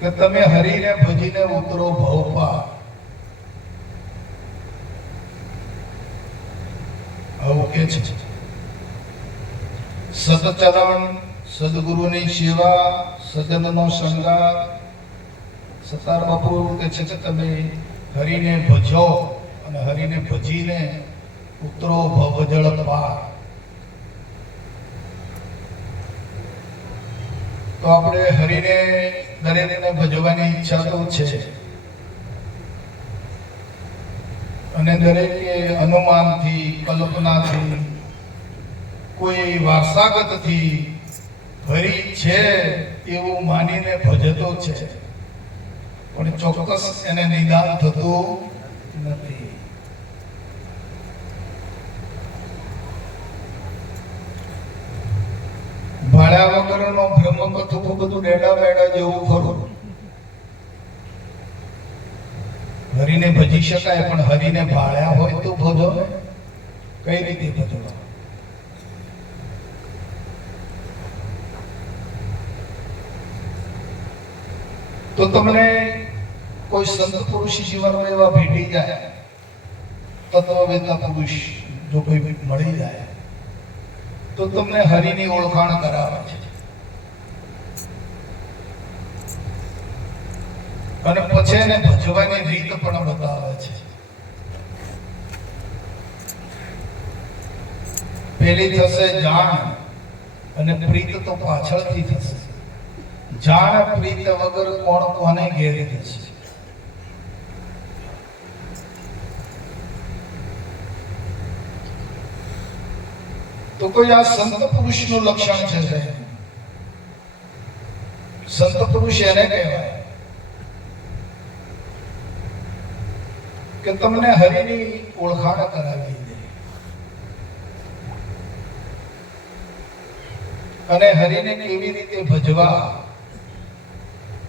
કે તમે હરિને ભજીને ઉતરો ભવપા. આવું કે છે સતચરણ, સદગુરુની સેવા, સજનનો સંગાર. સતાર બાપુ કે છે કે તમે હરિને ભજો અને હરિને ભજીને ઉતરો ભવજળ પાર. તો આપણે હરિને દરેકને ભજવાની ઈચ્છા તો છે, અને દરેકે અનુમાનથી, કલ્પનાથી, કોઈ વારસાગતથી હરિ છે એવું માનીને ભજતો છે, પણ ચોક્કસ એને નિદાન થતું નથી. ભાળ્યા વગરનો બ્રહ્મ કથું બધું ડેડા બેડા જેવું ખરું. હરિને ભજી શકાય, પણ હરિને ભાળ્યા હોય તો ભજો ને. કઈ રીતે ભજવા? તો તમને કોઈ સંત પુરુષ જીવનમાં એવા ભેટી જાય, તત્વવેતા પુરુષ જો કોઈ મળી જાય, તો તમને હરિની ઓળખાણ કરાવે છે, અને પછી એને ભજવાની રીત પણ બતાવે છે. પેલી થશે જાણ, અને પ્રીત તો પાછળથી થશે. જાણ પ્રીત વગર કોણ કોને ઘેરી થશે? તો કોઈ આ સંત પુરુષનું લક્ષણ છે. સંત પુરુષ એને કહેવાય કે તમને હરિની ઓળખાણ કરાવી દે, અને હરિને કેવી રીતે ભજવા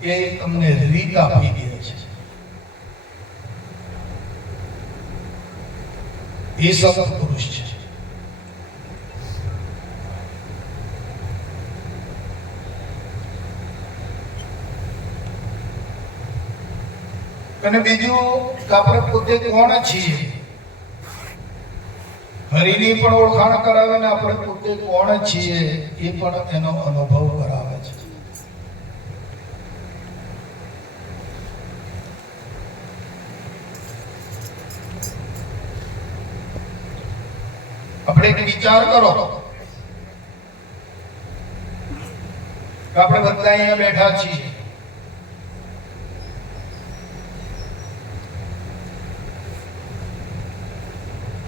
એ તમને રીત આપી દે છે. એ સંત પુરુષ છે. અને બીજું કે આપણે પોતે કોણ છીએ, હરિની પણ ઓળખાણ કરાવે ને આપણે પોતે કોણ છીએ એ પણ એનો અનુભવ કરાવે છે. આપણે એક વિચાર કરો કે આપણે બધા અહીંયા બેઠા છીએ,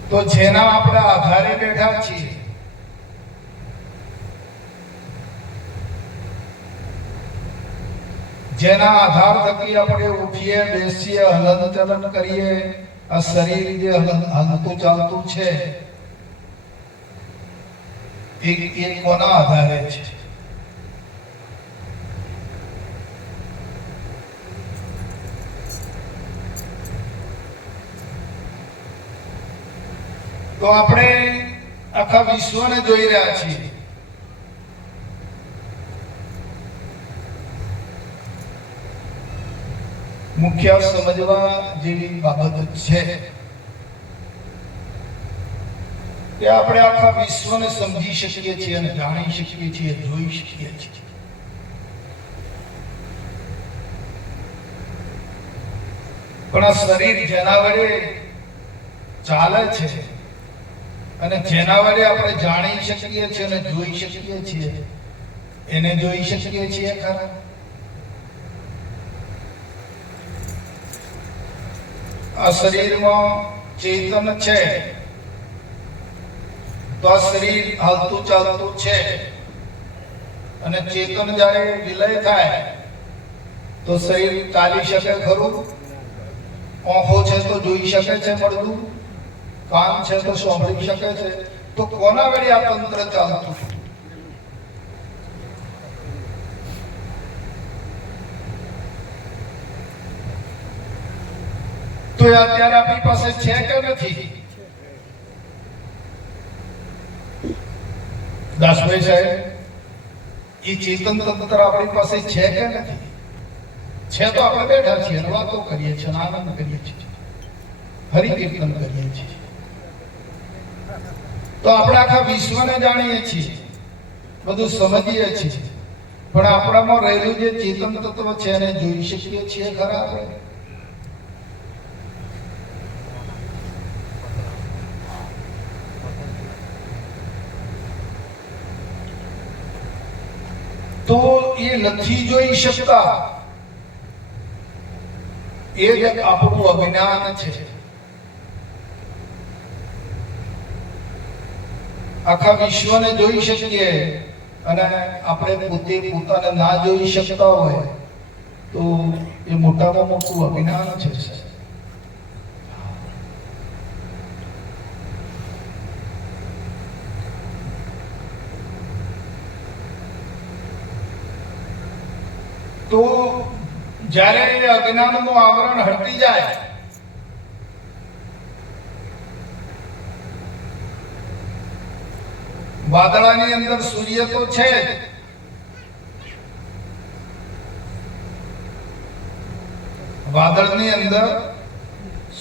તો જેના આપણે આધારે બેઠા છીએ, જેના આધાર થકી આપણે ઉઠીએ, બેસીએ, હલન ચલન કરીએ, આ શરીર જે હલતું ચાલતું છે એ કોના આધારે છે? તો આપણે આખા વિશ્વને જોઈ રહ્યા છીએ. મુખ્ય સમજવા જેવી બાબત છે કે આપણે આખા વિશ્વને સમજી શકીએ છીએ અને જાણી શકીએ છીએ, જોઈ શકીએ છીએ. પણ આ શરીર જેના વડે ચાલે છે અને જેના વડે આપણે જાણી શકીએ છીએ અને જોઈ શકીએ છીએ, એને જોઈ શકીએ છીએ ખરા? આ શરીરમાં ચેતન છે, તો આ શરીર હાલતું ચાલતું છે, અને ચેતન જ્યારે વિલય થાય તો શરીર ચાલી શકે ખરું? આંખો છે તો જોઈ શકે છે બધું, કાન છે તો સાંભળી શકે છે. તો કોના વડે આ તંત્ર ચાલતું? તો અત્યારે આપણી પાસે છે કે નથી? દાસભાઈ સાહેબ, એ ચેતન તંત્ર આપણી પાસે છે કે નથી? છે તો આપણે બેઠા છીએ અને વાતો કરીએ છીએ, આનંદ કરીએ છીએ, હરિકીર્તન કરીએ છીએ. તો આપણે આખા વિશ્વને જાણીએ છીએ, બધું સમજીએ છીએ, પણ આપણામાં રહેલું જે ચેતન તત્વ છે એને જોઈ શકીએ છીએ ખરા આપણે? તો એ નથી જોઈ શકતા, એ જ આપણું અજ્ઞાન છે. આખા વિશ્વને જોઈ શકીએ અને આપણે પોતે પોતાને ના જોઈ શકતા હોય તો એ મોટામાં મોટું અજ્ઞાન છે. તો જ્યારે એ અજ્ઞાનનું આવરણ હટી જાય, વાદળાની અંદર સૂર્ય તો છે, વાદળની અંદર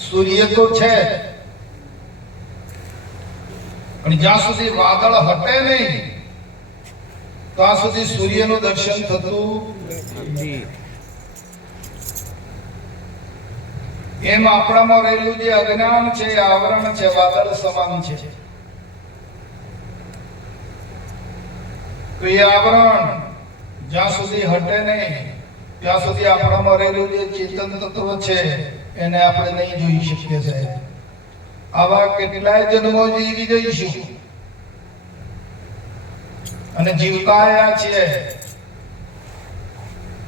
સૂર્ય તો છે, પણ જ્યાં સુધી વાદળ હટે નહીં ત્યાં સુધી સૂર્યનું દર્શન થતું નથી. એમ આપણામાં રહેલું જે અજ્ઞાન છે, આવરણ છે, વાદળ સમાન છે. તો એ આવરણ જ્યાં સુધી હટે નહીં ત્યાં સુધી આપણામાં રહેલું જે ચેતન તત્વ છે એને આપણે નહીં જોઈ શકીએ. સાહેબ, આવા કેટલાય જન્મો જીવી જઈશું અને જીવતા આવ્યા છીએ,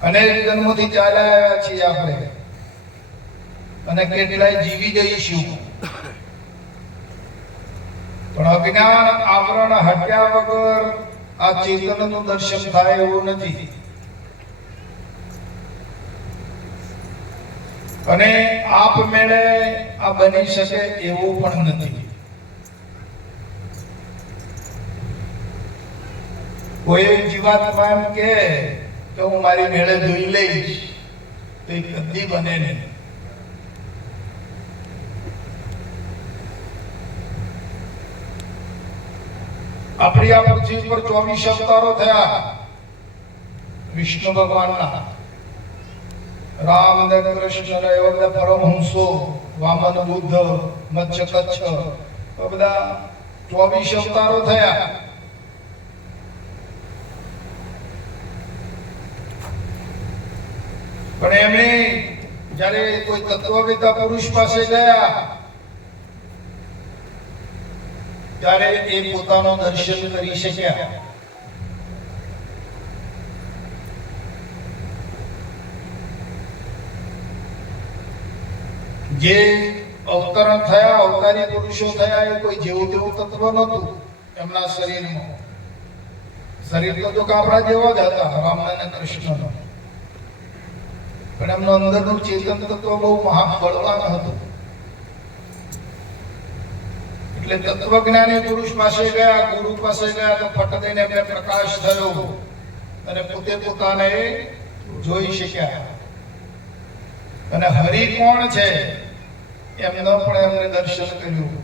અનેક જન્મોથી ચાલ્યા આવ્યા છીએ આપણે, અને કેટલાય જીવી જઈશું, પણ અજ્ઞાન આવરણ હટ્યા વગર આ ચેતનનું દર્શન થાય એવું નથી. અને આપમેળે આ બની શકે એવું પણ નથી. કોઈ જીવાત્મા એમ કે હું મારી મેળે જોઈ લઈશ તો એ કદી બને નહીં. આપણી આ પૃથ્વી પર 24 અવતારો થયા વિષ્ણુ ભગવાનના. રામ ને કૃષ્ણ ને એવા બધા પરમહંસો, વામન બુદ્ધ, મત્સ્ય કચ્છ, બધા 24 અવતારો થયા. પણ એમણે જ્યારે કોઈ તત્વવેતા પુરુષ પાસે ગયા ત્યારે એ પોતાનો દર્શન કરી શક્યા. જે અવતરણ થયા, અવતારી પુરુષો થયા, એ કોઈ જેવું તેવું તત્વ નહોતું એમના શરીરમાં. શરીર તો આપણા જેવા જ હતા, રામ અને કૃષ્ણનો, પણ એમનું અંદરનું ચેતન તત્વ બહુ મહાબળવાન હતું. એટલે તત્વજ્ઞાની પુરુષ પાસે ગયા, ગુરુ પાસે ગયા તો ફટ દઈને એમને પ્રકાશ થયો અને પોતે પોતાને જોઈ શક્યા. અને હરિ કોણ છે એમનો પણ એમને દર્શન કર્યું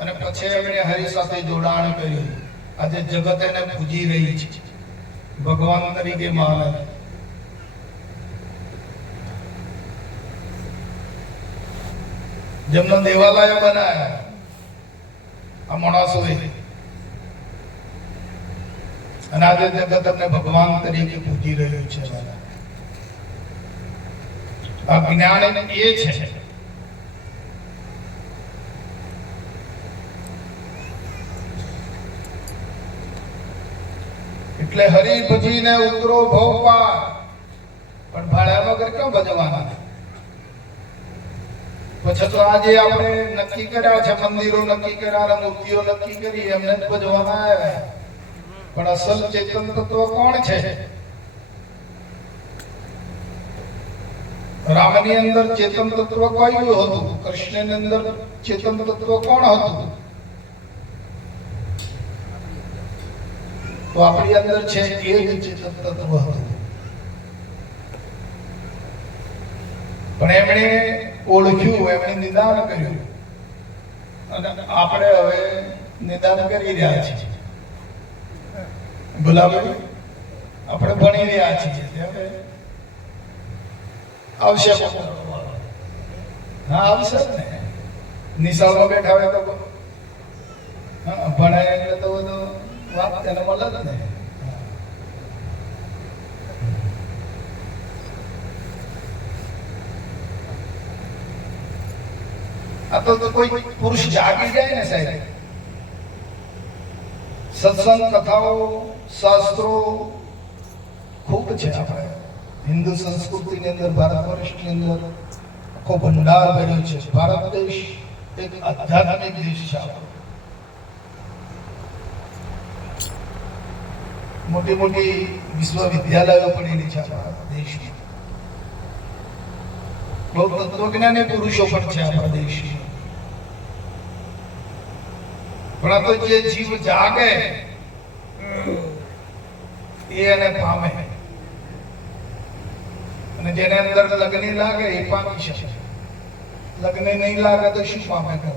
અને પછી એમણે હરિ સાથે જોડાણ કર્યું. આજે જગત એને પૂજી રહી છે, ભગવાન તરીકે માને. જેમનો દેવાલય બનાવ્યા આ માણસોએ, અને આજે જગત એમને ભગવાન તરીકે પૂજી રહ્યું છે. આ જ્ઞાન એ છે. એટલે હરી ભજીને ઉતરો ભવ પાર, પણ ભાડ્યા વગર કેમ ભજવાના? પછી તો આજે આપણે નક્કી કર્યા છે, મંદિરો નક્કી કર્યા, મૂર્તિઓ નક્કી કરી, એમને જ ભજવાના આવ્યા. પણ અસલ ચેતન તત્વ કોણ છે? રામની અંદર ચેતન તત્વ કયું હતું? કૃષ્ણની અંદર ચેતન તત્વ કોણ હતું? તો આપણી અંદર છે એ જ ચેતન તત્વ હતું. પણ એમણે ઓળખ્યું, એમણે નિદાન કર્યું અને આપણે હવે નિદાન કરી રહ્યા છીએ. ગુલાબભાઈ, આપણે ભણી રહ્યા છીએ. હવે આવશે, હા આવશે ને. નિશાળમાં બેઠા હોય તો ભણાય એટલે તો બધું વાત તેને મળે જ ને. આ તો કોઈ પુરુષ જાગી જાય ને સાહેબ, સત્સંગ કથાઓ શાસ્ત્રો ખૂબ છે. આપણે હિન્દુ સંસ્કૃતિની અંદર, ભારત વર્ષની અંદર આખો ભંડાર ભર્યો છે. ભારત દેશ એક આધ્યાત્મિક દેશ છે. મોટી મોટી વિશ્વવિદ્યાલયો પડેલી છે આપણા દેશમાં. બહુ તત્વજ્ઞાની પુરુષો પણ છે આપણા દેશમાં. પણ આ તો જે જીવ જાગે એ એને પામે, અને જેને અંદર લગ્ન લાગે એ પામી શકે. લગ્ન નહીં લાગે તો શું પામે કરે?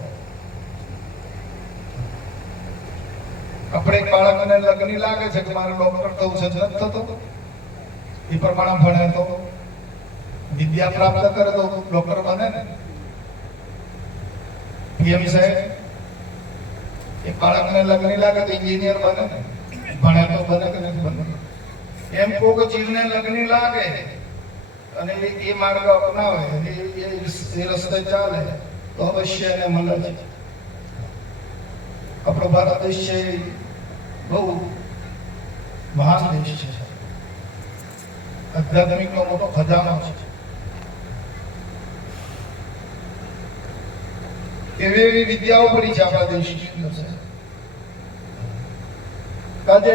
આપણે એક બાળકને લગ્ન લાગે છે કે મારે ડોક્ટર થવું છે, નથી થતો, એ પ્રમાણે ભણે તો વિદ્યા પ્રાપ્ત કરે તો ડોક્ટર બને ને. પીએમ સાહેબ, એક બાળકને લગ્ન લાગે તો એન્જિનિયર બને ને, ભણે તો બને કે નથી બને. એમ કોઈ જીવને લગ્ન લાગે અને એ માર્ગ અપનાવે, એ રસ્તે ચાલે તો અવશ્ય એને મળે છે. આપણો ભારત દેશ છે બહુ મહાન દેશ છે. આધ્યાત્મિકનો મોટો ખજાનો છે. એવી એવી વિદ્યાઓ પડી છે આપણા દેશની અંદર. આજે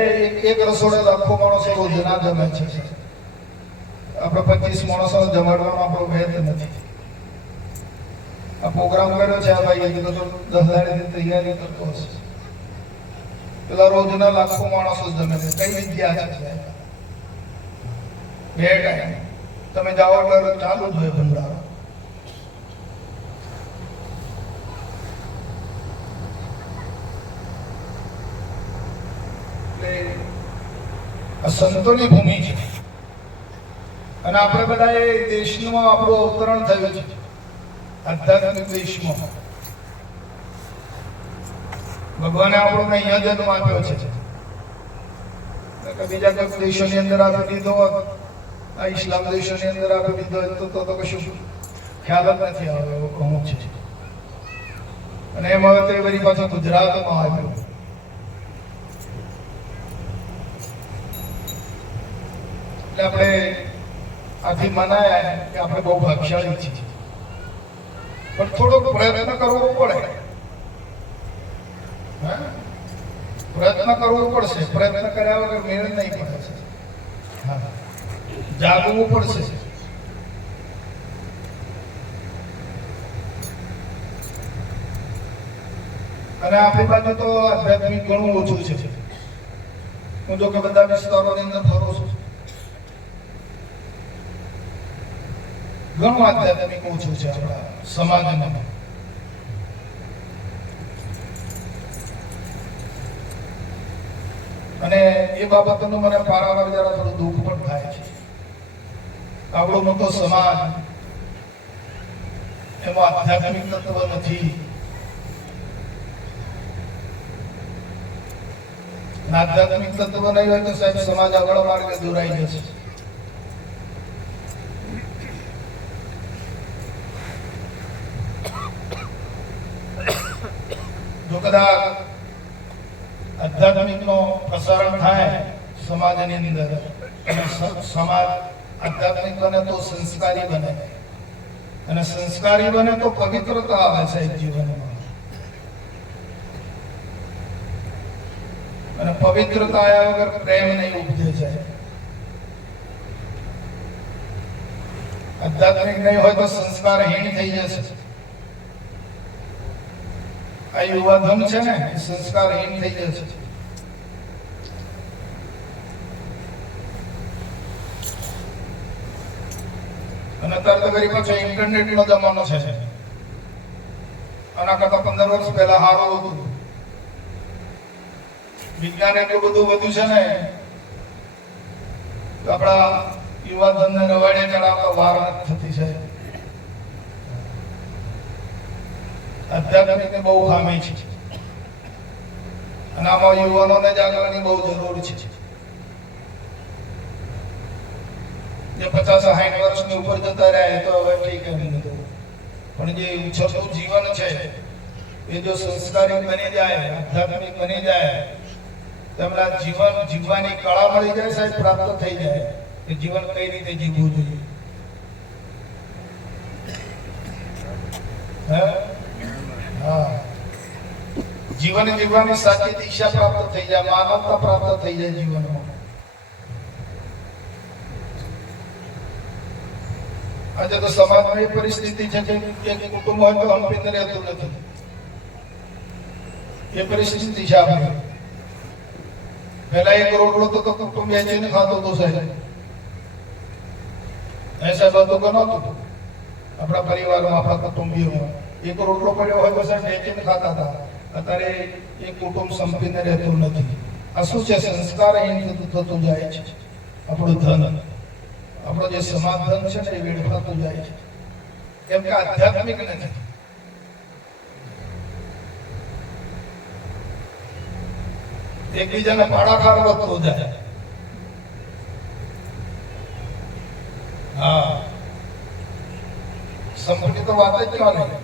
એક રસોડે લાખો માણસો રોજના જમે છે. આપણે 25 માણસો જમાડવાનો આપણો ભેદ નથી. આ પ્રોગ્રામ કર્યો છે આ ભાઈ, તો 10 દાડેની તૈયારી કરતો હશે. પેલા રોજના લાખો માણસો જમે છે. કઈ વિદ્યા છે? બે ટાઈમ તમે જાઓ એટલે ચાલુ જ હોય ભંડારો. સંતોની ભૂમિ છે અને આપણે બધા એ દેશનું આપણું અવતરણ થયું છે. આધ્યાત્મિક દેશમાં ભગવાને આપણને અહીંયા જન્મ આપ્યો છે. બીજા કોઈ દેશોની અંદર આપી દીધો, આ ઇસ્લામ દેશોની અંદર આપી દીધો તો કશું ખ્યાલ જ નથી આવ્યો કહું છે. અને એમ હવે તો વળી પાછો ગુજરાતમાં આવ્યો. આપણે આથી મનાયા કે આપણે બહુ ભાગ્યશાળી છીએ, પણ થોડોક પ્રયત્ન કરવો પડે. પ્રયત્ન કરવો પડશે. પ્રયત્ન કર્યા વગર મેળ નહીં પડે. જાગવું પડશે. અને આપણી બાજુ તો આધ્યાત્મિક ઘણું ઓછું છે. હું જો કે બધા વિસ્તારોની અંદર ફરું છું, ઘણું આધ્યાત્મિક ઓછું છે આપણા સમાજમાં. અને એ બાબતનું મને પારાવાર જરા થોડું દુઃખ પણ થાય છે. આપણો મોટો સમાજ, એમાં આધ્યાત્મિક તત્વ નથી. આધ્યાત્મિક તત્વ નહીં હોય તો સાહેબ સમાજ આગળ માર્ગે દોરાઈ જશે. જો કદાચ આધ્યાત્મિકનો પ્રસારણ થાય સમાજની અંદર, અને સમાજ આધ્યાત્મિક બને તો સંસ્કારી બને, અને સંસ્કારી બને તો પવિત્રતા આવે સાહેબ જીવનમાં. અને પવિત્રતા આવ્યા વગર પ્રેમ નહીં ઉપજે છે. આધ્યાત્મિક નહીં હોય તો સંસ્કારહીન થઈ જશે. આ યુવાધન છે ને, સંસ્કારહીન થઈ જશે. અને અત્યારે તો ગરીબ પાછો ઇન્ટરનેટનો જમાનો છે. આના કરતા 15 વર્ષ પહેલા સારું હતું. વિજ્ઞાન એટલું બધું વધ્યું છે ને તો આપણા યુવા ધનને રવાડે ચડાવતા વાર થતી છે. આધ્યાત્મિકની બહુ ખામી છે અને આમાં યુવાનોને જાગવાની બહુ જરૂર છે. જે 50-60 વર્ષની ઉપર જતા રહ્યા તો હવે ઠીક નથી, પણ જે ઉછળતું જીવન છે એ જો સંસ્કારી બની જાય, આધ્યાત્મિક બની જાય, તેમના જીવન જીવવાની કળા મળી જાય, સાહેબ પ્રાપ્ત થઈ જાય કે જીવન કઈ રીતે જીવવું જોઈએ. હા, જીવન જીવવાની સાચી દિશા પ્રાપ્ત થઈ જાય, માનવતા પ્રાપ્ત થઈ જાય જીવનમાં. આજે તો સમાજમાં એ પરિસ્થિતિ છે કે એક કુટુંબ હોય તો હંપીને રહેતું નથી. એ પરિસ્થિતિ છે આપણે. પહેલા એક રોટલો તો કુટુંબ વેચીને ખાતો હતો સાહેબ. સાહેબ હતું કે નહોતું આપણા પરિવારમાં, આપણા કુટુંબીઓમાં એક રોટલો પડ્યો હોય તો સાહેબ વેચીને ખાતા હતા. અત્યારે એક કુટુંબ સંપીને રહેતું નથી. આ શું છે? સંસ્કારહીન થતું જાય છે. આપણું ધન, આપણો જે સમાજ ધન છે ને એ વેડફાતું જાય છે, કેમ કે આધ્યાત્મિક નથી. એકબીજાને પાડાખાર વધતો જાય. હા, સંપત્તિ તો વાત જ ક્યાં નહીં.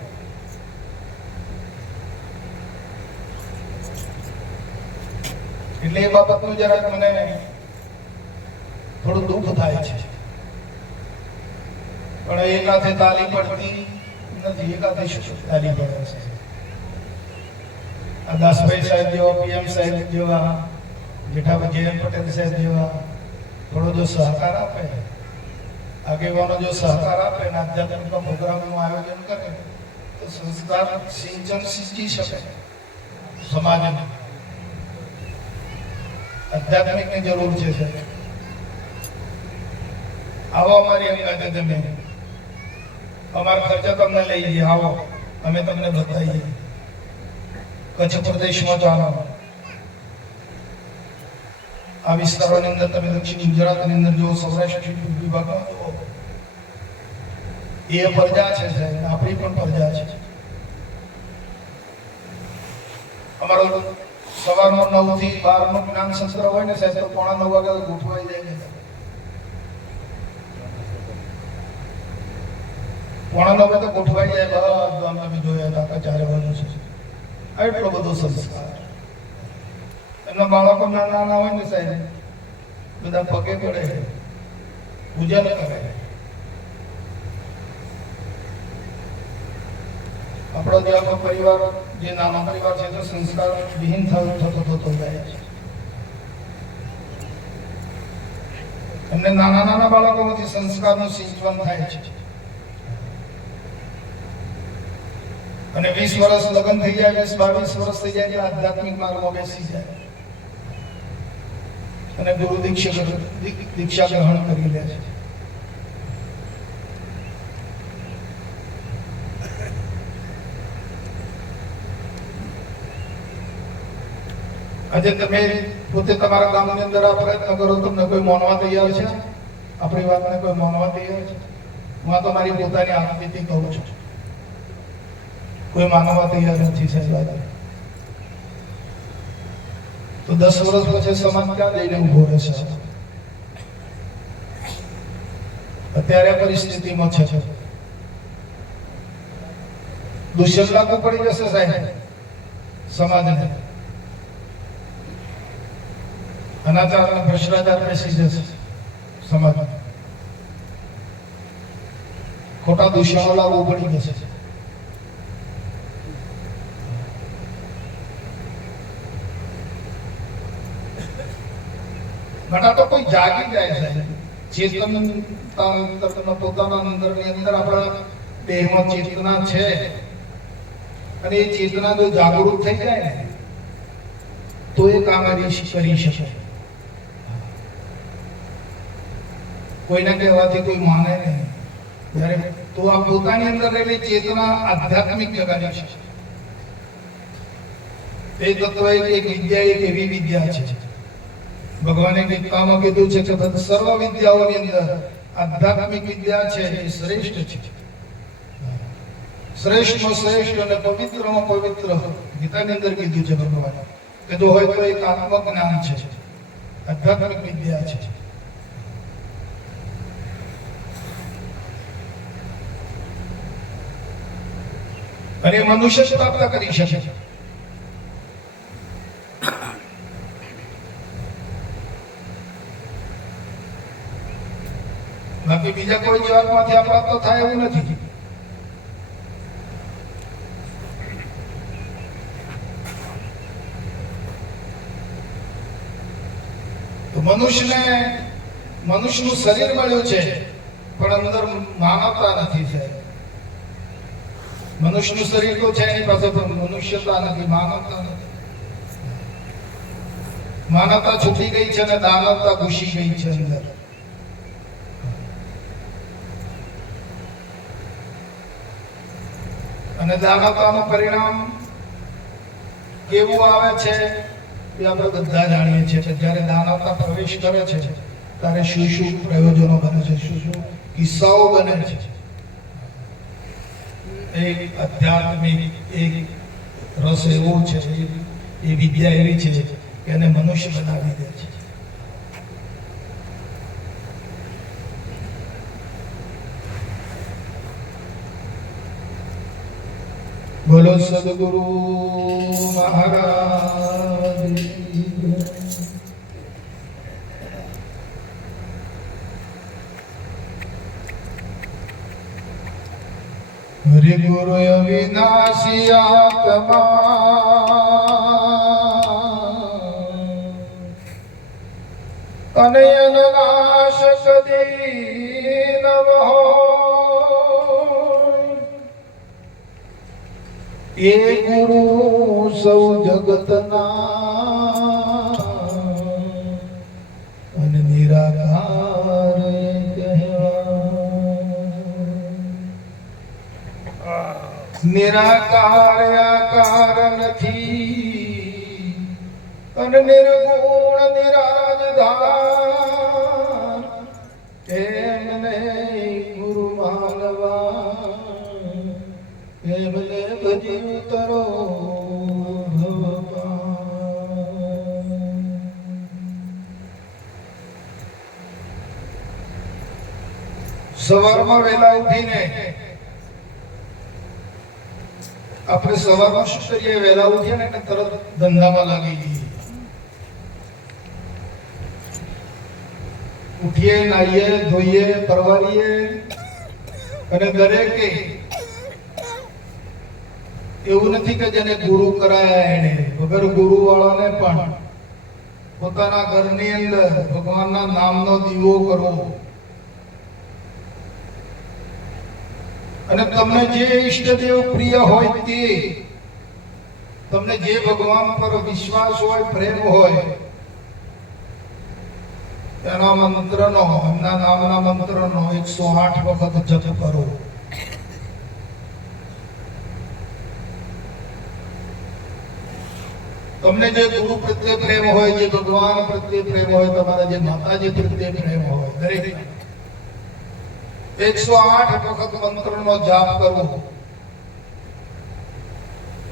એટલે એ બાબતનું જરાક મને થોડું દુઃખ થાય છે. પણ એક હાથે તાલી પડતી નથી, એક હાથે શું તાલી પડે છે. આ દાસભાઈ સાહેબ જેવા, PM સાહેબ જેવા, જેઠાભાઈ JN પટેલ સાહેબ જેવા થોડો જો સહકાર આપે, આગેવાનો જો સહકાર આપે અને આધ્યાત્મિક પ્રોગ્રામનું આયોજન કરે તો સંસ્કાર સિંચન સિંચી શકે સમાજમાં. આધ્યાત્મિકની જરૂર છે. આવો અમારી અંગાતે તમે, અમારા ખર્ચા તમને લઈ જઈએ, આવો અમે તમને બતાવીએ. કચ્છ પ્રદેશમાં ચાલો, આ વિસ્તારોની અંદર તમે દક્ષિણ ગુજરાતની અંદર જો સૌરાષ્ટ્ર વિભાગમાં જુઓ, એ પ્રજા છે સાહેબ, આપણી પણ પ્રજા છે. અમારો સવારનો 9 થી 12 નું જ્ઞાન સત્ર હોય ને સાહેબ, તો 8:45 વાગે ગોઠવાઈ જાય છે. 8:45 તો ગોઠવાઈ જાય. બધા અમે જોયા હતા 4 વાગ્યા છે. એટલો બધો સંસ્કાર. એમના બાળકો નાના હોય ને સાહેબ, બધા પગે પડે, પૂજન કરે. આપણો જે આખો પરિવાર, જે નાનો પરિવાર છે, તો સંસ્કાર વિહીન થતો જાય છે. એમને નાના બાળકોમાંથી સંસ્કારનું સિંચન થાય છે. અને 20 વર્ષ લગ્ન થઈ જાય, 20-22 વર્ષ થઈ જાય એટલે આધ્યાત્મિક માર્ગમાં બેસી જાય અને ગુરુ દીક્ષા ગ્રહણ કરી લે છે. આજે તમે પોતે તમારા ગામની અંદર આ પ્રયત્ન કરો, તમને કોઈ માનવા તૈયાર છે? આપણી વાતને કોઈ માનવા તૈયાર છે? હું તો મારી પોતાની આત્મીયથી કહું છું, કોઈ માનવા તૈયાર નથી સાહેબ. તો 10 વર્ષ પછી સમાજ ક્યાં જઈને ઉભો રહેશે? અત્યારે પરિસ્થિતિમાં છે, દુષ્યંત લાગુ પડી જશે સાહેબ સમાજને. અનાચાર અને ભ્રષ્ટાચાર બેસી જશે સમાજમાં. ખોટા દુષ્યંતો લાગુ પડી જશે. ઘણા તો કોઈ જાગી જાય સાહેબ, ચેતન પોતાના અંદરની અંદર આપણા દેહમાં ચેતના છે અને એ ચેતના જો જાગૃત થઈ જાય ને તો એ કામ કરી શકે. કોઈને કહેવાથી કોઈ માને નહીં. જ્યારે તો આ પોતાની અંદર રહેલી ચેતના આધ્યાત્મિક જગાડી છે. એ તત્વ એક વિદ્યા, એક એવી વિદ્યા છે. ભગવાને ગીતામાં કીધું છે કે સર્વ વિદ્યાઓની અંદર આધ્યાત્મિક વિદ્યા છે એ શ્રેષ્ઠ છે. શ્રેષ્ઠમાં શ્રેષ્ઠ અને પવિત્રમાં પવિત્ર ગીતાની અંદર કીધું છે ભગવાને. કીધું હોય તો એક આત્મજ્ઞાન છે, આધ્યાત્મિક વિદ્યા છે. અને મનુષ્ય પ્રાપ્ત કરી શકે છે. બાકી બીજા કોઈ જીવાત્માથી આ પ્રાપ્ત થાય એવું નથી. તો મનુષ્યનું શરીર મળ્યું છે પણ અંદર માનવતા નથી. સાહેબ, મનુષ્યનું શરીર તો છે એની પાસે પણ મનુષ્યતા નથી, માનવતા નથી. માનવતા છૂટી ગઈ છે અને દાનવતા ઘૂસી ગઈ છે અંદર. અને દાનવતાનું પરિણામ કેવું આવે છે એ આપણે બધા જાણીએ છીએ કે જ્યારે દાનવતા પ્રવેશ કરે છે ત્યારે શું શું પ્રયોજનો બને છે, શું શું કિસ્સાઓ બને છે. એક આધ્યાત્મિક એક રસ એવો છે, એ વિદ્યા એવી છે કે એને મનુષ્ય બનાવી દે છે. બોલો સદગુરુ મહારાજ. હરિ ગુરુ અવિનાશી આત્મા અને અનાશ કદી નવ એ ગુરુ સૌ જગતના અને નિરાકાર નિરાકાર આકાર નથી અને નિર્ગુણ નિરાજધાર એમને ગુરુ માનવા એમને ભજી ઉતરો સવારમાં વહેલા ઉઠીને આપણે સવારમાં શું કરીએ? વહેલા ઉઠીએ ને તરત ધંધામાં લાગી જઈએ. ઉઠીએ, નાહીએ, ધોઈએ, પરવારીએ અને દરેકે એવું નથી કે જેને ગુરુ કરાયા એને, વગર ગુરુ વાળાને પણ પોતાના ઘરની અંદર ભગવાનના નામનો દીવો કરવો. અને તમને જે ઈષ્ટદેવ પ્રિય હોય તે, તમને જે ભગવાન પર વિશ્વાસ હોય, પ્રેમ હોય, એના મંત્રનો, એમના નામના મંત્રનો 108 વખત જપ કરો. તમને જે ગુરુ પ્રત્યે પ્રેમ હોય, જે ભગવાન પ્રત્યે પ્રેમ હોય, તમારા જે માતાજી પ્રત્યે પ્રેમ હોય, દરેક 108 વખત મંત્રનો જાપ કરવો.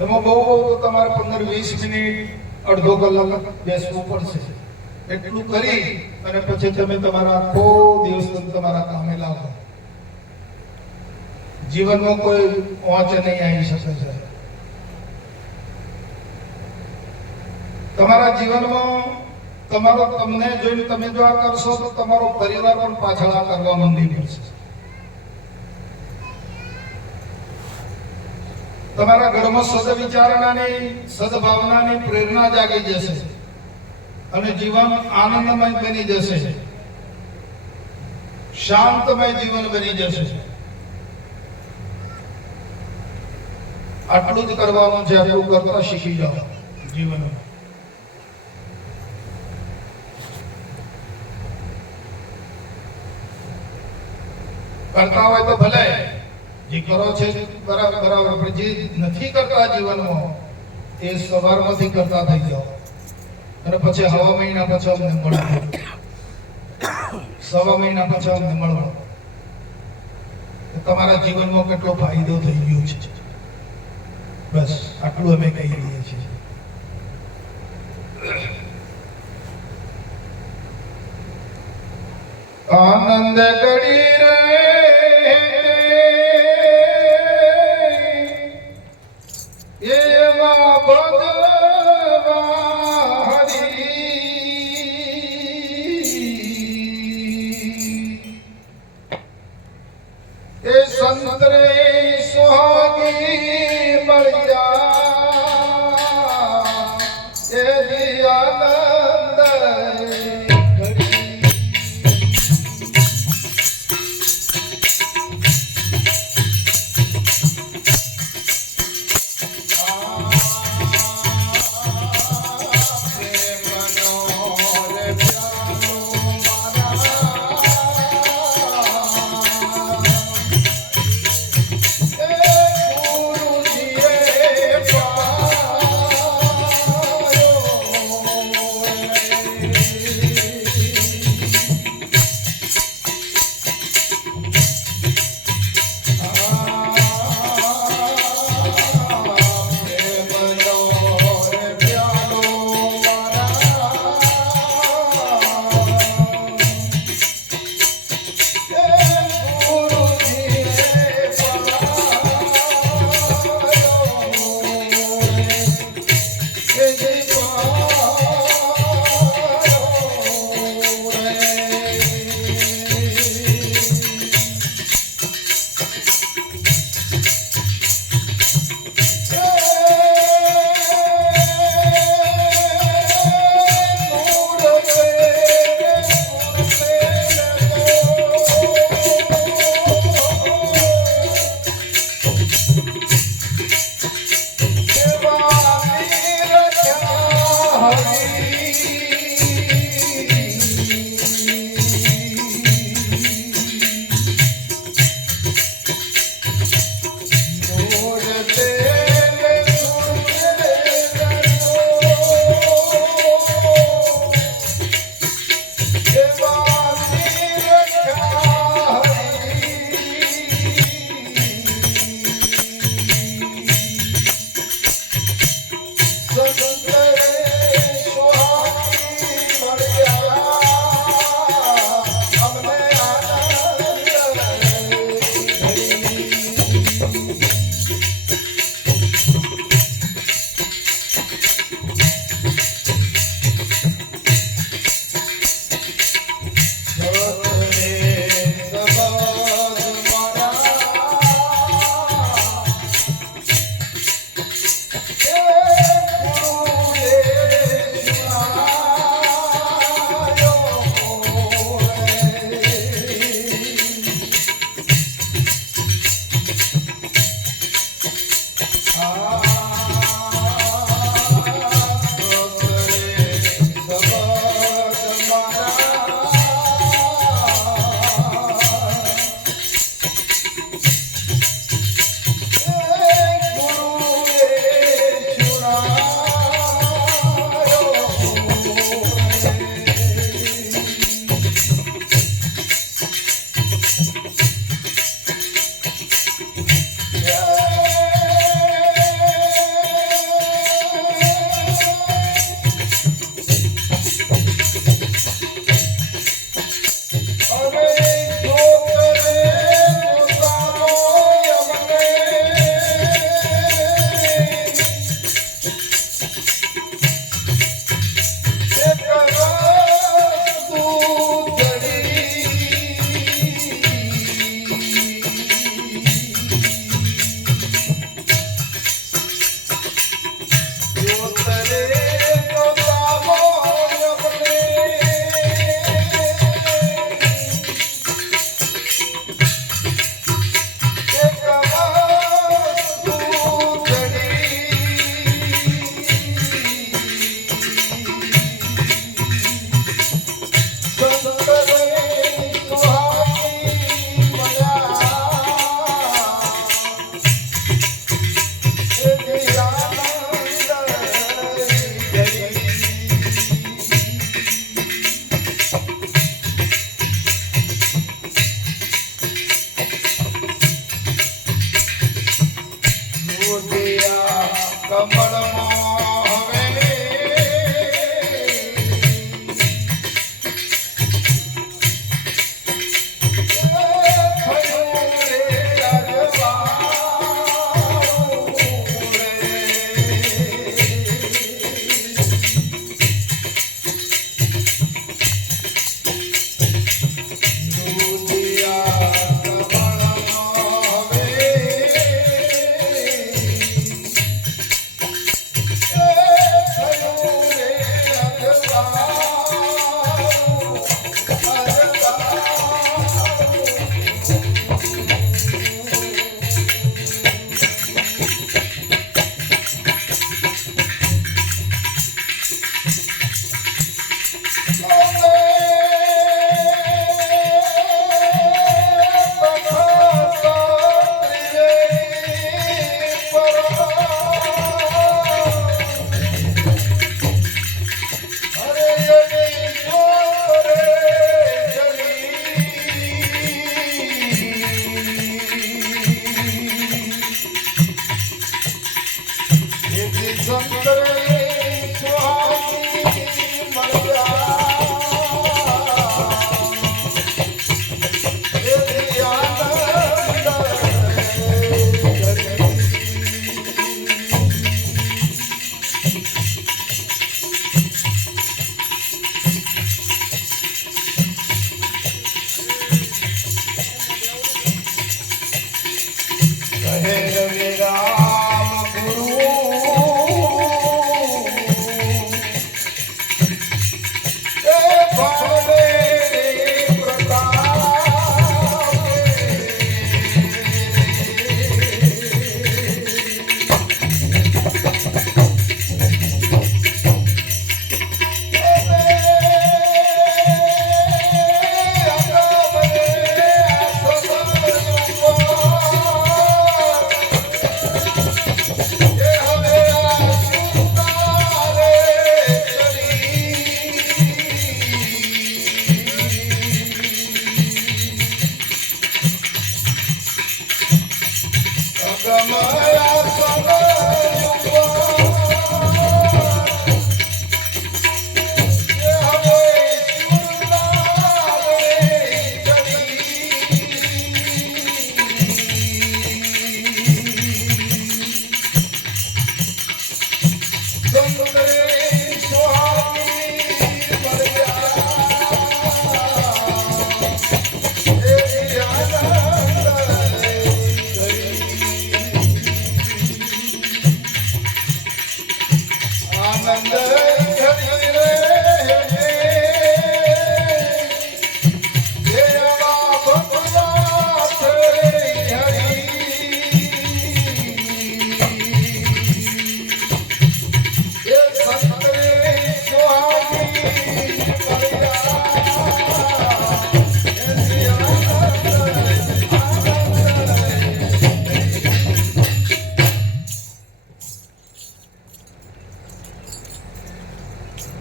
એમાં બહુ તમારે 15-20 મિનિટ, અડધો કલાક બેસવું પડશે. એટલું કરી અને પછી તમે તમારા આખો દિવસ તમારા કામે લાવો. જીવનમાં કોઈ વાંચ નહીં આવી શકે છે. તમારા જીવનમાં તમને જોઈને તમે જો આ કરશો તો તમારો પરિવાર પણ પાછળ આ કરવા માંડી પડશે. તમારા ઘરમાં સદવિચારણાની, સદભાવનાની પ્રેરણા જાગી જશે અને જીવન આનંદમય બની જશે, શાંતમય જીવન બની જશે. આટલું જ કરવાનું છે. આટલું કરતા શીખી જાઓ જીવનમાં. કરતા હોય તો ભલે, જે કરો છે બરાબર બરાબર, પણ જે નથી કરતા જીવનમાં એ સવારમાંથી કરતા થઈ જાઓ અને પછી હવા મહિના પછી અમને મળો, સવા મહિના પછી અમને મળો, તમારા જીવનમાં કેટલો ફાયદો થઈ ગયો છે. બસ આટલું અમે કહી રહ્યા છીએ. આનંદ કરી રે એમાં ભજવા હરી એ સંતરે સુહાગી મળ્યા એ આનંદ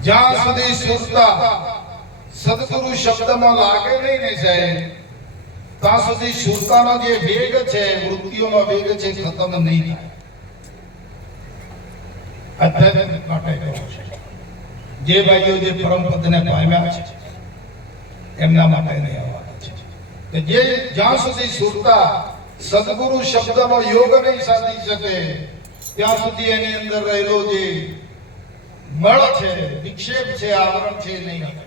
જ્યાં સુધી સુરતા સદગુરુ શબ્દમાં લાગે નહીં ને સાહેબ, ત્યાં સુધી સુરતાનો જે વેગ છે, વૃત્તિઓનો વેગ છે, ખતમ નહીં થાય. આધ્યાત્મિક માટે જે ભાઈઓ જે પરમ પદને પામ્યા છે એમના માટે નહીં આવવાનું છે કે જે જ્યાં સુધી સુરતા સદગુરુ શબ્દનો યોગ નહીં સાધી શકે ત્યાં સુધી એની અંદર રહેલો જે મળ છે, વિક્ષેપ છે, આવરણ છે, નહીં આવે.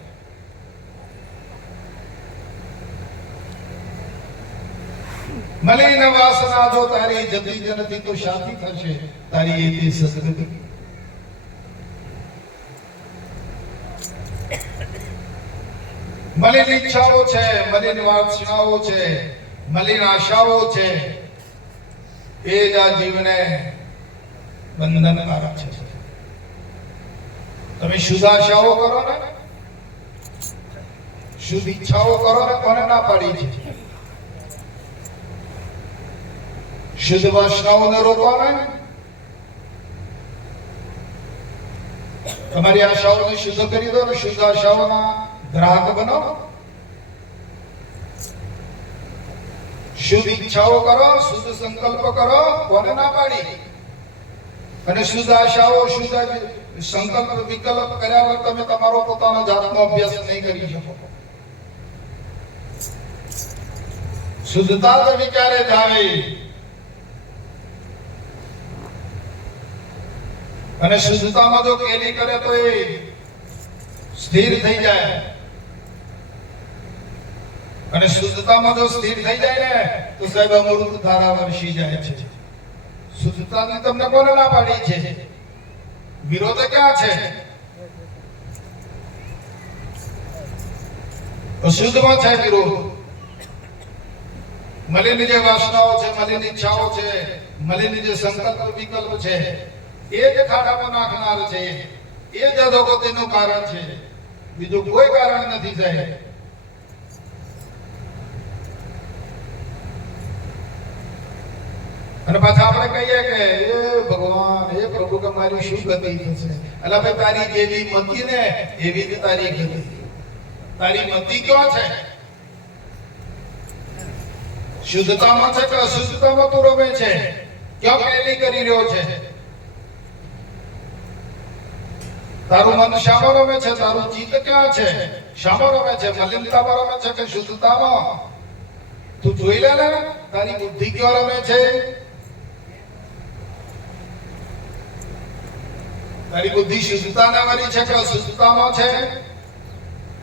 મલિન વાસના જો તારી જતી જ નથી તો શાથી થશે તારી એથી સદગતિ. મલિન ઈચ્છાઓ છે, મલિન વાસનાઓ છે, મલિન આશાઓ છે, એ જ આ જીવને બંધનકારક છે. તમે શુદ્ધ આશાઓ કરો ને, શુદ્ધ ઈચ્છાઓ કરો ને, કોને ના પાડી છે? શુદ્ધ વાસનાઓને રોકો ને. તમારી આશાઓને શુદ્ધ કરી દો ને, શુદ્ધ આશાઓના ગ્રાહક બનો. શુદ્ધ ઈચ્છાઓ કરો, શુદ્ધ સંકલ્પ કરો, કોને ના પાડી? અને શુદ્ધ આશાઓ, શુદ્ધ સંકલ્પ વિકલ્પ કર્યા વગર તમે તમારો પોતાનો જાતનો અભ્યાસ નહીં કરી શકો. શુદ્ધતા તો વિચારે જાવે અને શુદ્ધતામાં જો કેલી કરે તો એ સ્થિર થઈ જાય. અને શુદ્ધતામાં જો સ્થિર થઈ જાય ને તો સાહેબ અમૃત ધારા વરસી જાય છે. શુદ્ધતાની તમને કોને ના પાડી છે? વિરોધ ક્યાં છે? અશુદ્ધમાં છે વિરોધ. મલિન જે વાસનાઓ છે, મલિન ઈચ્છાઓ છે, મલિન જે સંકલ્પ વિકલ્પ છે, એ જ ખાડામાં નાખનાર છે. એ જ અધોગતિનું કારણ છે, બીજું કોઈ કારણ નથી સાહેબ. અને પાછા આપણે કહીએ કે એ ભગવાન, એ પ્રભુ કે મારી શું ગતિ થશે? એટલે ભાઈ તારી જેવી મતિ ને એવી જ તારી ગતિ. તારી મતિ ક્યાં છે? શુદ્ધતામાં છે કે અશુદ્ધતામાં તું રમે છે? ક્યાં પહેલી કરી રહ્યો છે? તારું મન શામાં રમે છે? તારું ચિત્ત ક્યાં છે? શામાં રમે છે? મલિનતામાં રમે છે કે શુદ્ધતામાં? તું જોઈ લે ને, તારી બુદ્ધિ ક્યાં રમે છે? તારી બુદ્ધિ શુદ્ધતાના વાળી છે કે અશુદ્ધતામાં છે?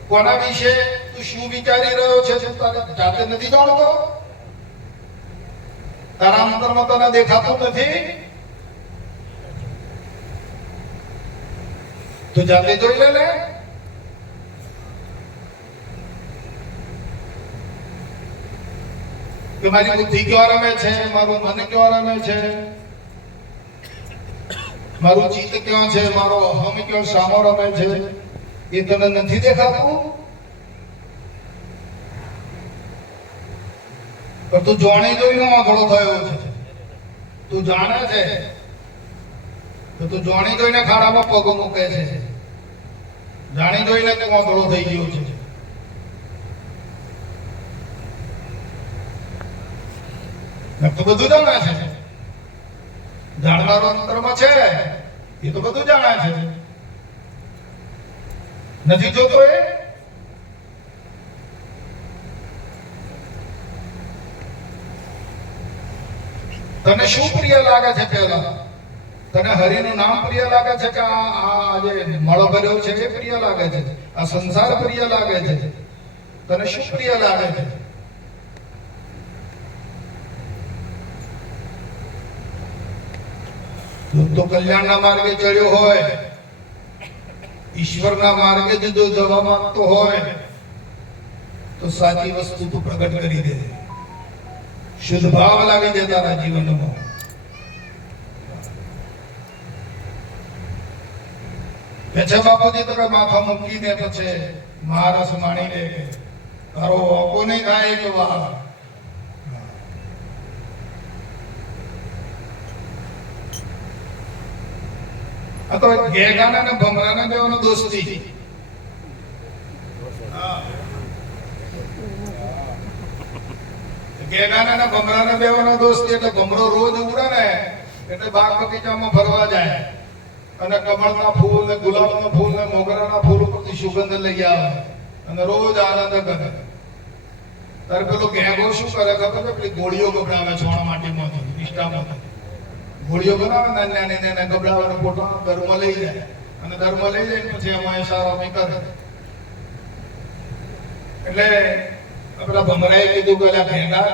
કોના વિશે તું શું વિચારી રહ્યો છે તું તારી જાતે નથી જાણતો? તારા અંતરમાં તને દેખાતું નથી? તો જાતે જોઈ લે ને. કે મારી બુદ્ધિ ક્યાં રમે છે, મારું મન ક્યાં રમે છે, મારું ચિત્ત ક્યાં છે, મારો અહમ ક્યાં સામો રમે છે, એ તને નથી દેખાતું? પણ તું જાણી જોઈને આંધળો થયો છે. તું જાણે છે તો તું જાણી જોઈને ખાડામાં પગ મૂકે છે. જાણી જોઈને તું આંધળો થઈ ગયો છે. તો બધું જાણે છે મારો અંતરમાં છે એ તો બધું જાણે છે. નથી જોતો એ? તને શું પ્રિય લાગે છે? પહેલા તને હરિનું નામ પ્રિય લાગે છે કે આ જે મળો ભર્યો છે એ પ્રિય લાગે છે? આ સંસાર પ્રિય લાગે છે? તને શું પ્રિય લાગે છે? તો કલ્યાણના માર્ગે ચડ્યો હોય, ઈશ્વરના માર્ગે જો જવા માંગતો હોય તો સાચી વસ્તુ તું પ્રગટ કરી દે, શુદ્ધ ભાવ લાવી દે તારા જીવનમાં. પેછા બાપુજી તો માથા મૂકી દે પછી મહારસ માણી લે, તારો ઓકો નહીં થાય એક વાર. આ તો ગેગાના ને ભમરાના બેવનો દોસ્તી. ગેગાના ને ભમરાના બેવનો દોસ્તી એટલે ભમરો રોજ ઉડે ને એટલે બાગ બગીચામાં ફરવા જાય અને કમળના ફૂલ ને ગુલાબના ફૂલ ને મોગરાના ફૂલ ઉપરથી સુગંધ લઈ આવે અને રોજ આનંદ કરે. ત્યારે પેલો ગેગો શું કરે ખબર છે? પેલી ગોળીઓ ગબડાવે છોણ માટીમાંથી, ઈષ્ટામાંથી ગોળીઓ બનાવે નાની નાની ગબડાવાના પોતાનો ધર્મ લઈ જાય અને ધર્મ લઈ જાય પછી એમાં સારા કરે. એટલે પેલા ભમરાએ કીધું કે ભેગા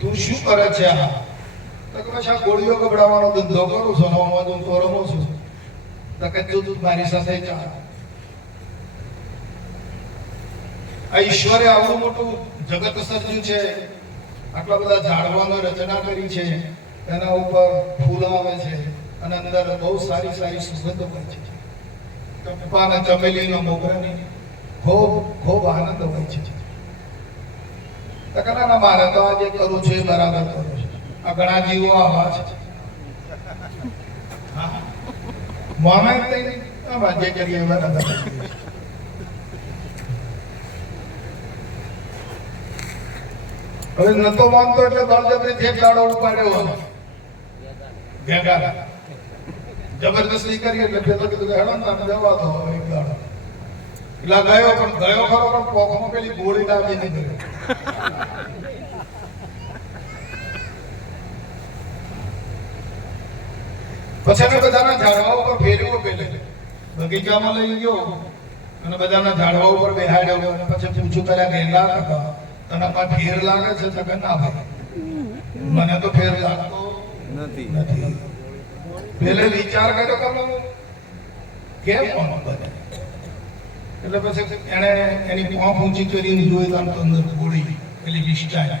તું શું કરે છે? આ તો કે પછી આ ગોળીઓ ગબડાવવાનો ધંધો કરું છું, નવામાં હું તો રમું છું. તો કે તું મારી સાથે ચાલ. આ ઈશ્વરે આવડું મોટું જગત સર્જ્યું છે, આટલા બધા ઝાડવાની રચના કરી છે, એના ઉપર ફૂલ આવે છે અને અંદર બહુ સારી સારી સુગંધો હોય છે. ચંપા અને ચમેલીનો મોગરાની ખૂબ આનંદ હોય છે. ના મારે તો આ જે કરું છું એ બરાબર કરું છું. આ ઘણા જીવો આવા છે, મામે જે કરીએ બરાબર. હવે નતો માનતો એટલે બળજબરીથી એક દાડો ઉપાડ્યો ગેગા, જબરદસ્તી કરી એટલે પેલો કીધું હેડો ને તમે જવા દો એક દાડો. એટલે ગયો પણ ગયો ખરો પણ પોખમાં પેલી ગોળી લાવી નહીં ગયો. પછી અમે બધાના ઝાડવા ઉપર ફેરવ્યો, પેલે બગીચામાં લઈ ગયો અને બધાના ઝાડવા ઉપર બેહાડ્યો અને પછી પૂછું કર્યા ગેંગા કાકા તને પણ ફેર લાગે છે? તો કે ના ભાઈ મને તો ફેર લાગતો નથી. પેલે વિચાર કર્યો કેમ કોણ બને, એટલે પછી એને એની પાંખ ઊંચી કરીને જોઈ તો અંદર ગોળી પેલી વિષ્ટા.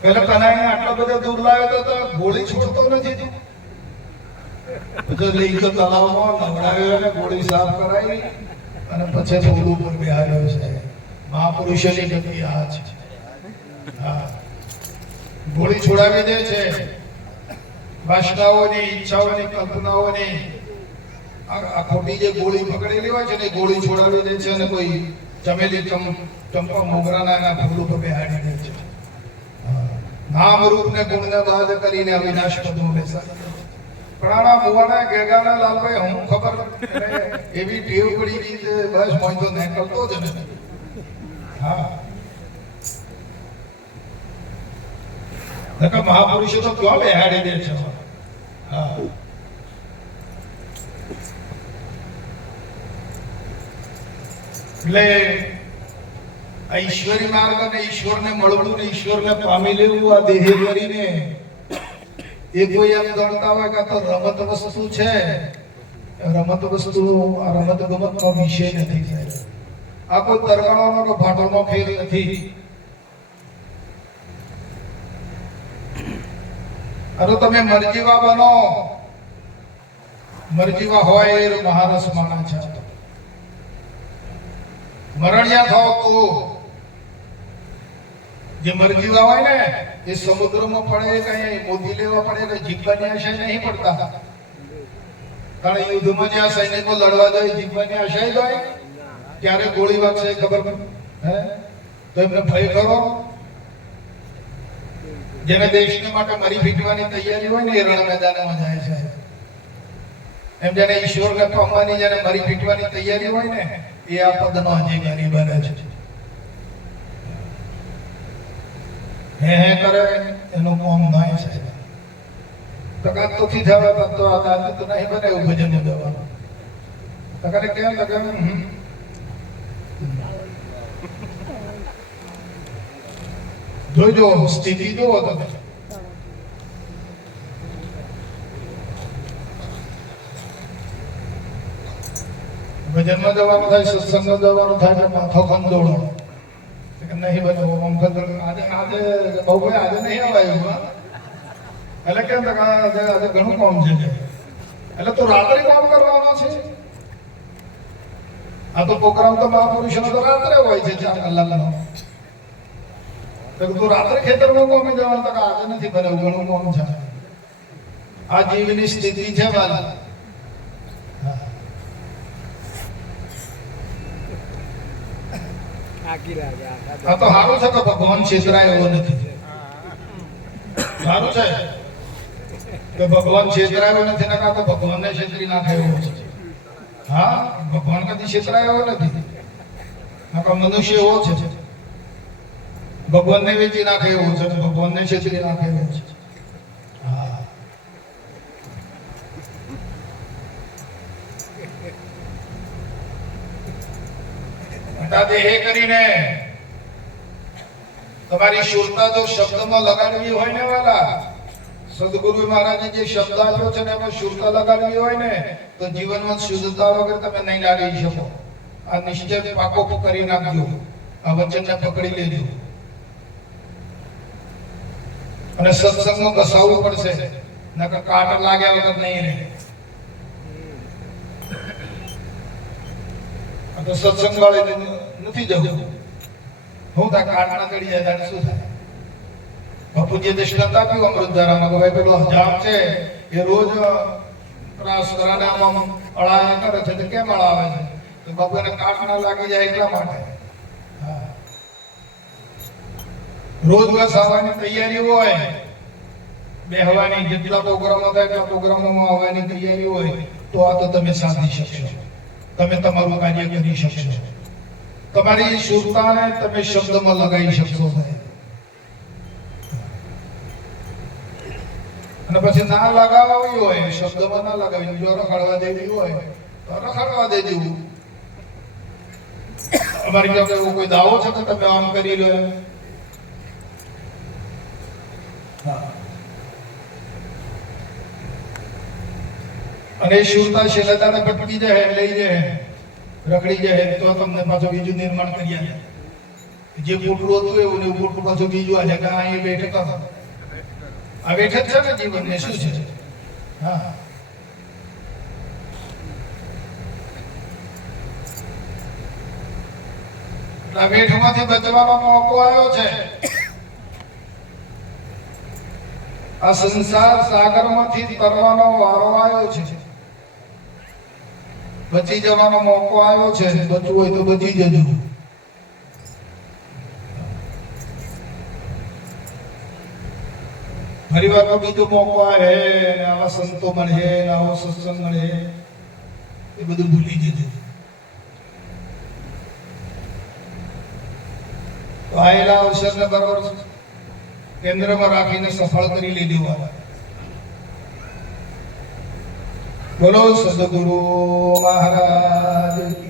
પેલા તને આટલો બધો દૂર લાવ્યો તો ગોળી છોડતો નથી. પછી લઈ ગયો તલાવમાં, નવડાવ્યો અને ગોળી સાફ કરાવી અને પછી ફૂલ ઉપર બેહાડ્યો છે. મહાપુરુષોની ગતિ આ છે. હા, ગોળી છોડાવી દે છે વાસનાઓની, ઈચ્છાઓની, કલ્પનાઓની. આ ખોટી જે ગોળી પકડેલી હોય છે ને ગોળી છોડાવી દે છે અને કોઈ ચમેલી ચંપા મોગરાના એના ફૂલ ઉપર બેહાડી દે છે. નામ રૂપ ને ગુણ ને બાદ કરીને અવિનાશ પદમાં બેસાડી. પણ આના મુવાના ગેગાના લાલભાઈ હું ખબર એવી ટેવ પડી ગઈ છે બસ મોય તો નીકળતો જ નથી. હા, નકર મહાપુરુષો તો ક્યાં બેહાડી દે છે. હા, એટલે આ ઈશ્વરી માર્ગ અને ઈશ્વરને મળવું ને ઈશ્વરને પામી લેવું આ દેહ કરીને એ કોઈ એમ ગણતા હોય કે આ તો રમત વસ્તુ છે. રમત વસ્તુ આ રમત ગમતનો વિષય નથી. આ કોઈ તરગાવાનો કે ભાટોનો ખેલ નથી. અરે તમે મરજીવા બનો, મરજીવા હોય એ મહારસ માણા છે. મરણિયા થાવ તો જે મરજીવા હોય ને એ સમુદ્રમાં પડે કઈ મોતી લેવા પડે એટલે જીવવાની આશા નહીં પડતા. કારણ યુદ્ધમાં જે આ સૈનિકો લડવા જાય જીવવાની આશા જાય ક્યારે ગોળી વાગશે ખબર હે તો એમને ભય કરો. જેને દેશને માટે મરી ફીટવાની તૈયારી હોય ને એ રણ મેદાનમાં જાય છે. એમ જેને ઈશ્વરને પામવાની જેને મરી ફીટવાની તૈયારી હોય ને એ આ પદનો અધિકારી બને છે. હે કરે એનું કોમ થાય છે. તકાત તો થી થવા તો આ દાદ તો નહીં બને એવું ભજન દેવાનું. તકારે કેમ લગે જોજો સ્થિતિ જુઓ તમે. ભજનમાં જવાનું થાય, સત્સંગમાં જવાનું થાય એટલે માથો ખંડોળો નહીં બને. આજે આજે બહુ ભાઈ આજે નહીં અવાયું. એટલે કેમ આજે ઘણું કામ છે એટલે તું રાત્રે કામ કરવાનો છે. આ તો પ્રોગ્રામ તો મહાપુરુષોનો તો રાત્રે હોય છે 4 કલાકનો. તું રાત્રે ખેતરમાં કોમે જવાનું તો આજે નથી બને ઘણું કામ છે. આ જીવની સ્થિતિ છે વાલા. આ તો સારું છે કે ભગવાન છેતરાય એવો નથી. સારું છે કે ભગવાન છેતરાયો નથી ને કાં તો ભગવાનને છેતરી નાખે એવો છે. હા, ભગવાન કદી છેતરાય એવો નથી. મનુષ્ય એવો છે ભગવાનને વેચી નાખે એવો છે, ભગવાનને છેતરી નાખે એવો છે. હા, દેહ કરીને તમારી શુરતા જો શબ્દમાં લગાડવી હોય ને વાલા, સદગુરુ મહારાજે જે શબ્દ આપ્યો છે ને એમાં શુરતા લગાડવી હોય ને તો જીવનમાં શુદ્ધતા વગર તમે નહીં લાગી શકો. આ નિશ્ચય પાકો કરી નાખજો. આ વચનને પકડી લેજો અને સત્સંગમાં કસાવવું પડશે, નકર કાટ લાગ્યા વગર નહીં રહે. તો સત્સંગ વાળે નથી જવું. હું તા કાટના ચડી જાય ત્યારે શું થાય? બાપુજીએ દૃષ્ટાંત આપ્યું અમૃતધારામાં કે ભાઈ પેલો હજામ છે એ રોજ ત્રાસ કરાને આમ અળાયા કરે છે તો કેમ અળાવે છે? તો બાપુ એને કાટ ના લાગી જાય એટલા માટે. રોજ ઘસાવાની તૈયારી હોય, બેહવાની જેટલા પ્રોગ્રામો થાય એટલા પ્રોગ્રામોમાં આવવાની તૈયારી હોય તો આ તો તમે સાધી શકશો. તમે તમારું કાર્ય કરી શકશો. તમારી શુદ્ધતાને તમે શબ્દમાં લગાવી શકશો. અને પછી ના લગાવવી હોય, શબ્દમાં ના લગાવી, જો રખડવા દેવી હોય તો રખડવા દેજો. અમારી જોડે એવો કોઈ દાવો છે કે તમે આમ કરી લો? અને શુદ્ધતા શીલતાને ભટકી જાય, લઈ જાય, રખડી જાય તો તમને પાછું બીજું નિર્માણ કરી આપે. જે પોટલું હતું એવું ને પોટલું પાછું બીજું આજે કે અહીં બેઠક આ બેઠક છે ને જીવનને શું છે. હા, આ બેઠમાંથી બચવાનો મોકો આવ્યો છે. આ સંસાર સાગરમાંથી તરવાનો વારો આવ્યો છે. બચી જવાનો મોકો આવ્યો છે. બચવું હોય તો બચી જજો. પરિવારમાં બીજો મોકો આવે ને આવા સંતો મળે ને આવો સત્સંગ મળે એ બધું ભૂલી જજો. તો આયેલા અવસરને બરાબર કેન્દ્રમાં રાખીને સફળ કરી લીધું. બોલો સદગુરુ મહારાજ.